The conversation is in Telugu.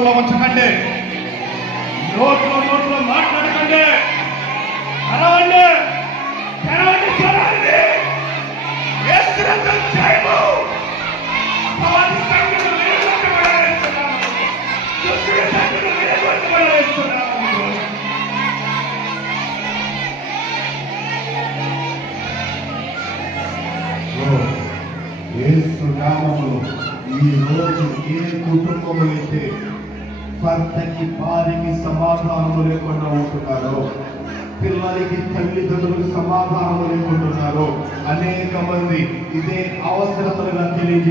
నోట్లో ఉంచకండి, నోట్లో మాట్లాడకండి. అరవండి, తెరవండి స్వరాన్ని. యేసు రక్తం జయము. అపవాది సంఖ్యను విరగొట్టబడేస్తున్నాము, దుష్టుడి సంఖ్యను విరగొట్టబడేస్తున్నాము. యేసు నామములో ఈ రోజు ఏ కుటుంబం అయితే భర్తకి భార్యకి సమాధానం లేకుండా ఉంటున్నారో, పిల్లలకి తల్లిదండ్రులకు సమాధానం లేకుంటున్నారో, అనేక మంది ఇదే అవసరతలుగా తెలియజే